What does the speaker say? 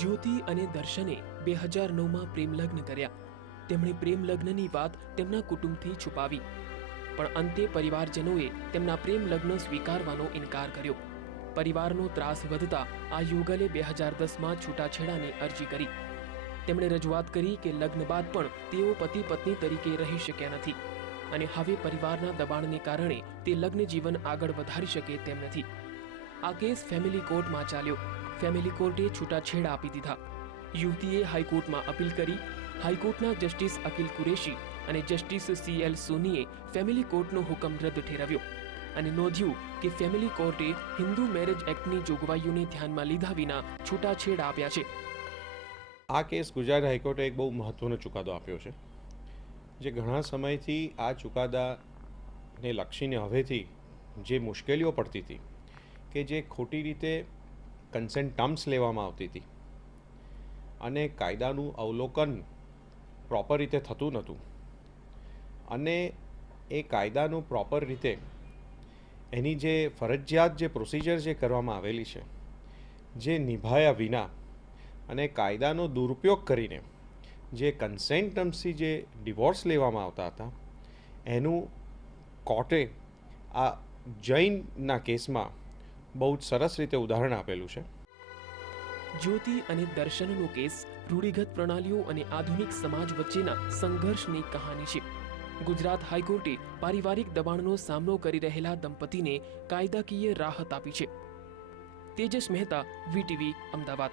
જ્યોતિ અને દર્શને બે હજાર નવમાં પ્રેમલગ્ન કર્યા. તેમણે પ્રેમલગ્નની વાત તેમના કુટુંબથી છુપાવી. પણ અંતે પરિવારજનોએ તેમના પ્રેમલગ્ન સ્વીકારવાનો ઇનકાર કર્યો. પરિવારનો ત્રાસ વધતા આ યુગલે બે હજાર દસમાં છૂટાછેડાની અરજી કરી. તેમણે રજૂઆત કરી કે લગ્ન બાદ પણ તેઓ પતિ પત્ની તરીકે રહી શક્યા નથી અને હવે પરિવારના દબાણને કારણે તે લગ્ન જીવન આગળ વધારી શકે તેમ નથી. આ કેસ ફેમિલી કોર્ટમાં ચાલ્યો. ફેમિલી કોર્ટે છૂટાછેડા આપી દીધા. યુવતીએ હાઈકોર્ટમાં અપીલ કરી. હાઈકોર્ટના જસ્ટિસ અકિલ કુરેશી અને જસ્ટિસ સી એલ સોનીએ ફેમિલી કોર્ટનો હુકમ રદ ઠેરવ્યો અને નોંધ્યું કે ફેમિલી કોર્ટે હિન્દુ મેરેજ એક્ટની જોગવાઈઓને ધ્યાનમાં લીધા વિના છૂટાછેડા આપ્યા છે. આ કેસ ગુજરાત હાઈકોર્ટે એક બહુ મહત્વનો ચુકાદો આપ્યો છે, જે ઘણા સમયથી આ ચુકાદાને લક્ષીને હવેથી જે મુશ્કેલીઓ પડતી હતી કે જે ખોટી રીતે કન્સેન્ટ ટર્મ્સ લેવામાં આવતી હતી. અને કાયદાનું અવલોકન પ્રોપર રીતે થતું નહોતું. અને એ કાયદાનું પ્રોપર રીતે એની જે ફરજિયાત જે પ્રોસિજર જે કરવામાં આવેલી છે, જે નિભાયા વિના અને કાયદાનો દુરુપયોગ કરીને જે કન્સેન્ટ ટર્મ્સથી જે ડિવોર્સ લેવામાં આવતા હતા, એનું કોર્ટે આ જૈનના કેસમાં બહુ જ સરસ રીતે ઉદાહરણ આપેલું છે. જ્યોતિ અને દર્શનનો કેસ, રૂઢિગત પ્રણાલીઓ અને આધુનિક સમાજ વચ્ચેના સંઘર્ષની કહાની છે. ગુજરાત હાઈકોર્ટે પારિવારિક દબાણનો સામનો કરી રહેલા દંપતીને કાયદાકીય રાહત આપી છે. તેજસ મહેતા, વીટીવી, અમદાવાદ.